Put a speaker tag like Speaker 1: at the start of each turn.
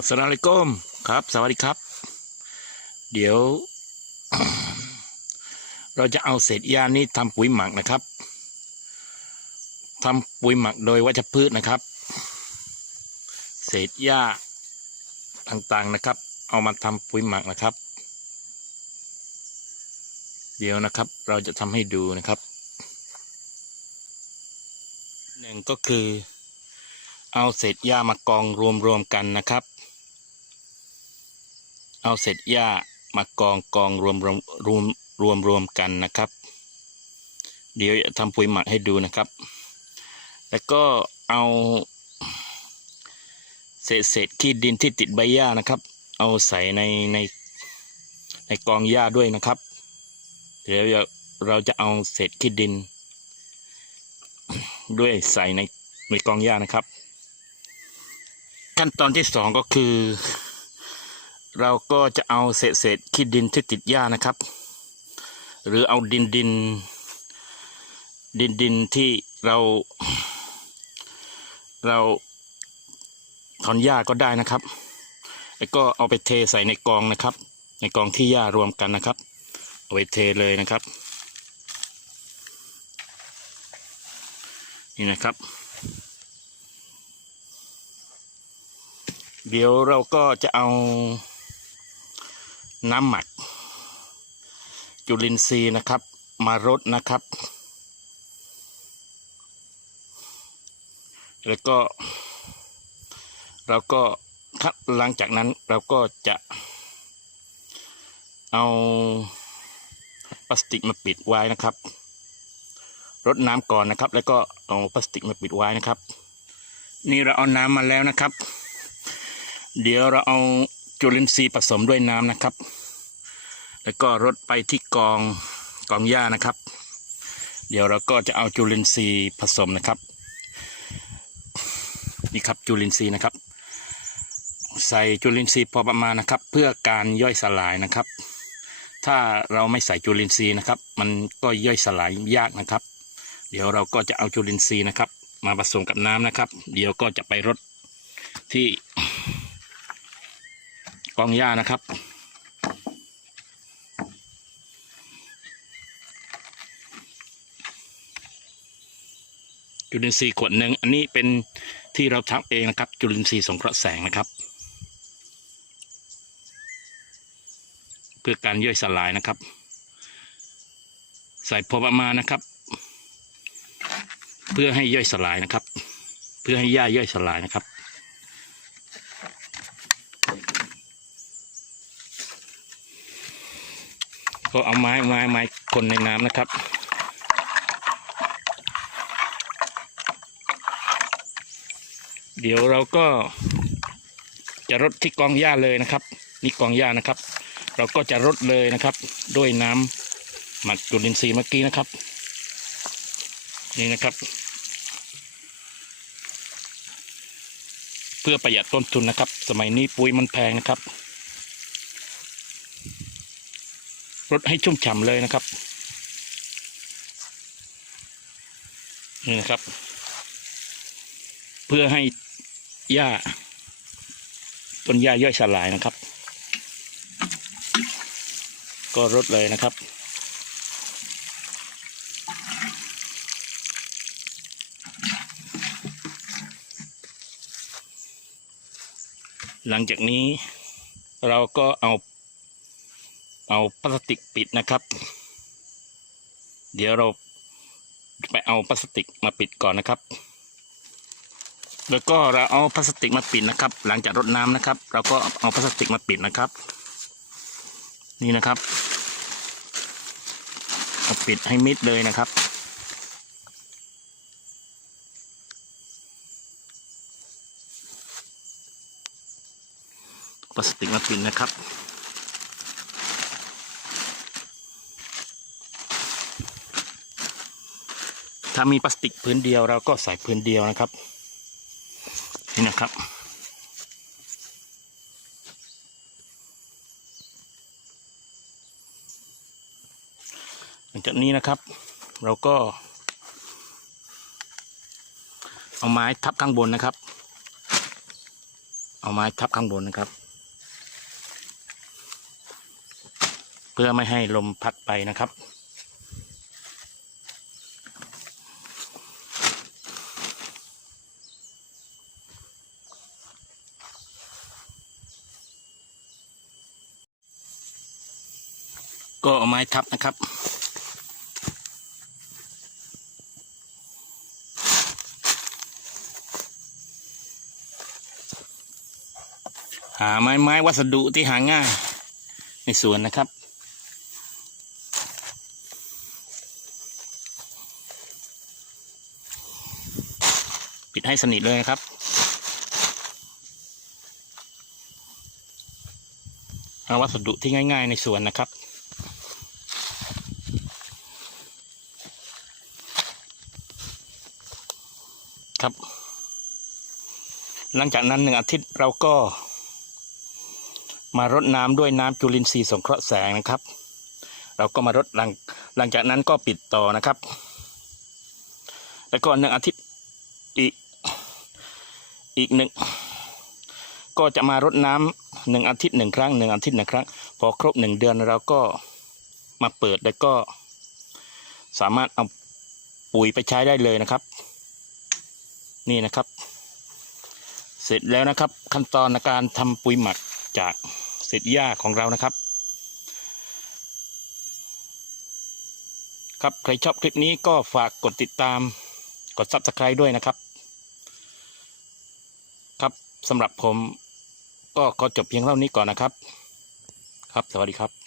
Speaker 1: อัสลามุอะลัยกุมครับ สวัสดีครับ เดี๋ยว เราจะเอาเศษหญ้านี้ทำปุ๋ยหมักนะครับทำปุ๋ยหมักโดยวัชพืชนะครับ เศษหญ้าต่างๆนะครับ เอามาทำปุ๋ยหมักนะครับ เดี๋ยวนะครับ เราจะทำให้ดูนะครับหนึ่งก็คือ เอาเศษหญ้ามากองรวมๆกันนะครับ เอาเศษหญ้ามากองกองรวมรวมรวมรวมรวมกันนะครับ เดี๋ยวจะทำปุ๋ยหมักให้ดูนะครับ แล้วก็เอาเศษเศษขี้ดินที่ติดใบหญ้านะครับ เอาใส่ในในในกองหญ้าด้วยนะครับ เดี๋ยวเราจะเอาเศษขี้ดิน ด้วยใส่ในในกองหญ้านะครับ ขั้นตอนที่สองก็คือ เราก็จะเอาเศษเศษขี้ดินที่ติดหญ้านะครับ หรือเอาดินดิน ดินดินที่เรา เราถอนหญ้าก็ได้นะครับแล้วก็เอาไปเทใส่ในกองนะครับ ในกองที่หญ้ารวมกันนะครับ เอาไปเทเลยนะครับ นี่นะครับ เดี๋ยวเราก็จะเอา น้ำหมัก จุลินทรีย์นะครับ มารดนะครับ แล้วก็ เราก็ถ้าหลังจากนั้นเราก็จะเอาพลาสติกมาปิดไว้นะครับรดน้ำก่อนนะครับ แล้วก็เอาพลาสติกมาปิดไว้นะครับ นี่เราเอาน้ำมาแล้วนะครับ เดี๋ยวเราเอา จุลินทรีย์ผสมด้วยน้ำนะครับ แล้วก็รดไปที่กองกองหญ้านะครับ เดี๋ยวเราก็จะเอาจุลินทรีย์ผสมนะครับ นี่ครับจุลินทรีย์นะครับ ใส่จุลินทรีย์พอประมาณนะครับ เพื่อการย่อยสลายนะครับ ถ้าเราไม่ใส่จุลินทรีย์นะครับ มันก็ย่อยสลายยากนะครับ เดี๋ยวเราก็จะเอาจุลินทรีย์นะครับ มาผสมกับน้ำนะครับ เดี๋ยวก็จะไปรดที่ กองหญ้านะครับ จุลินทรีย์ขวดหนึ่งอันนี้เป็นที่เราทำเองนะครับ จุลินทรีย์สงเคราะห์แสงนะครับ เพื่อการย่อยสลายนะครับ ใส่พอประมาณนะครับ เพื่อให้ย่อยสลายนะครับ เพื่อให้หญ้าย่อยสลายนะครับ ก็เอาไม้ไม้ไม้คนในน้ำนะครับเดี๋ยวเราก็จะรดที่กองหญ้าเลยนะครับ นี่กองหญ้านะครับ เราก็จะรดเลยนะครับ ด้วยน้ำหมักจุลินทรีย์เมื่อกี้นะครับ นี่นะครับ เพื่อประหยัดต้นทุนนะครับ สมัยนี้ปุ๋ยมันแพงนะครับ รดให้ชุ่มฉ่ำเลยนะครับ นี่นะครับ เพื่อให้หญ้าต้นหญ้าย่อยสลายนะครับ ก็รดเลยนะครับหลังจากนี้เราก็เอา เอาพลาสติกปิดนะครับ เดี๋ยวเราไปเอาพลาสติกมาปิดก่อนนะครับ แล้วก็เราเอาพลาสติกมาปิดนะครับ หลังจากรดน้ำนะครับ เราก็เอาพลาสติกมาปิดนะครับ นี่นะครับเอาปิดให้มิดเลยนะครับพลาสติกมาปิดนะครับ ถ้ามีพลาสติกพื้นเดียวเราก็ใส่พื้นเดียวนะครับ นี่นะครับ หลังจากนี้นะครับ เราก็ เอาไม้ทับข้างบนนะครับ เอาไม้ทับข้างบนนะครับ เพื่อไม่ให้ลมพัดไปนะครับ ก็เอาไม้ทับนะครับ หาไม้ไม้วัสดุที่หาง่าย ในสวนนะครับปิดให้สนิทเลยนะครับหาวัสดุที่ง่าย ๆ ในสวนนะครับ ครับ หลังจากนั้นหนึ่งอาทิตย์เราก็ มารดน้ำด้วยน้ำจุลินทรีย์สงเคราะห์แสงนะครับ เราก็มารดหลังหลังจากนั้นก็ปิดต่อนะครับ แล้วก็หนึ่งอาทิตย์อีกอีกหนึ่งก็จะมารดน้ำหนึ่งอาทิตย์หนึ่งครั้งหนึ่งอาทิตย์หนึ่งครั้ง พอครบหนึ่งเดือนเราก็มาเปิดแล้วก็สามารถเอาปุ๋ยไปใช้ได้เลยนะครับ นี่นะครับ เสร็จแล้วนะครับ ขั้นตอนในการทำปุ๋ยหมักจากเศษหญ้าของเรานะครับ ครับใครชอบคลิปนี้ก็ฝากกดติดตามกด subscribe ด้วยนะครับ ครับสำหรับผมก็ขอจบเพียงเท่านี้ก่อนนะครับ ครับสวัสดีครับ